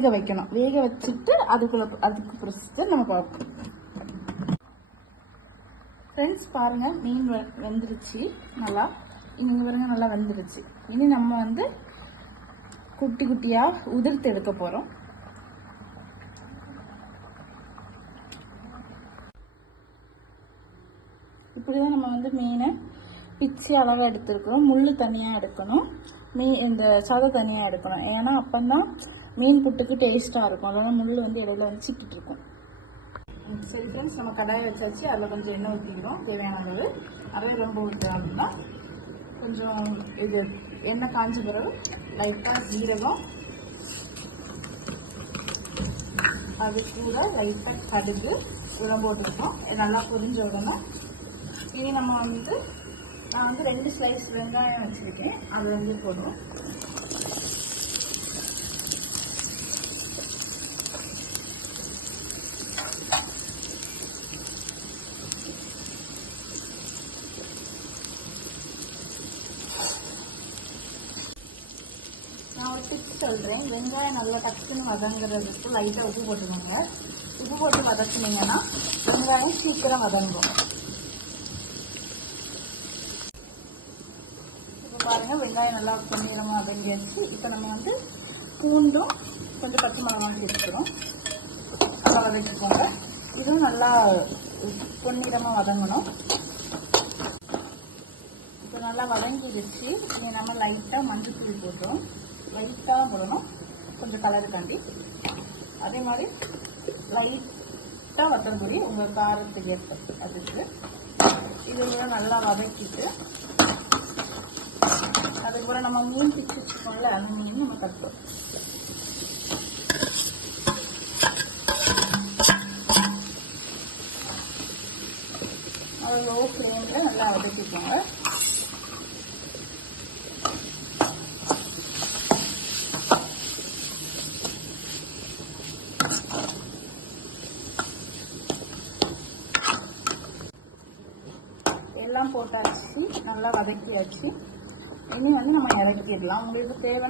வேக வைக்கணும். வேக வச்சுட்டு அதுக்கு ப்ரொசீஜர் நம்ம பார்ப்போம். ஃப்ரெண்ட்ஸ் பாருங்கள், மீன் வெந்துருச்சு நல்லா. நீங்கள் பாருங்க நல்லா வெந்துருச்சு. இனி நம்ம வந்து குட்டி குட்டியாக உதிர்த்து எடுக்க போகிறோம். இப்படிதான் நம்ம வந்து மீனை பிச்சு அளவாக எடுத்துருக்கிறோம். முள் தனியாக எடுக்கணும், இந்த சதை தனியாக எடுக்கணும். ஏன்னா அப்போதான் மீன் புட்டுக்கு டேஸ்ட்டாக இருக்கும். அதனால முள் வந்து இடையில வந்து சிக்கிட்டு இருக்கும். சரி ஃப்ரெண்ட்ஸ், நம்ம கடாயை வச்சாச்சு. அதில் கொஞ்சம் எண்ணெய் ஊற்றிக்கிறோம் தேவையான அளவு. நிறைய ரொம்ப ஊற்றுறோம் அப்படின்னா கொஞ்சம் இது எண்ணெய் காஞ்ச பிறகு லைட்டாக ஜீரகம், அது கூட லைட்டாக கடுகு இதெல்லாம் போட்டுருக்கோம். நல்லா பொரிஞ்ச உடனே இனி நம்ம வந்து நான் வந்து 2 ஸ்லைஸ் வெங்காயம் வச்சுருக்கேன், அது வந்து போடுவோம். நான் ஒரு டிப்ஸ் சொல்கிறேன். வெங்காயம் நல்லா டக்குன்னு வதங்குறதுக்கு லைட்டாக உப்பு போட்டுக்கோங்க. உப்பு போட்டு வதக்குனீங்கன்னா வெங்காயம் சீக்கிரம் வதங்கும். இப்போ பாருங்கள், வெங்காயம் நல்லா பொன்னிறமாக வதங்கியாச்சு. இப்போ நம்ம வந்து பூண்டும் கொஞ்சம் பச்சை மிளகாயும் சேர்த்துக்கிறோம். நல்லா வதக்கிக்கோங்க. இதுவும் நல்லா பொன்னிறமாக வதங்கணும். இப்போ நல்லா வதங்கிடுச்சு. இங்கே நம்ம லைட்டாக மஞ்சள் தூள் போட்டோம். லைட்டாக போடணும், கொஞ்சம் கலருக்காண்டி. அதே மாதிரி லைட்டாக வத்தல் பொடி உங்கள் காரத்துக்கு ஏற்ப அதுக்கு. இதெல்லாம் நல்லா வதக்கிட்டு அதுக்கப்புறம் நம்ம மீன் பிச்சு வச்சுக்கோம்ல, அந்த மீன் நம்ம கட்டுறோம். அது லோ ஃப்ளேமில் நல்லா வதக்கிக்கோங்க. எல்லாம் போட்டாச்சு, நல்லா வதக்கியாச்சு. இனி வந்து நம்ம இறக்கிடலாம். உங்களுக்கு தேவைன்னா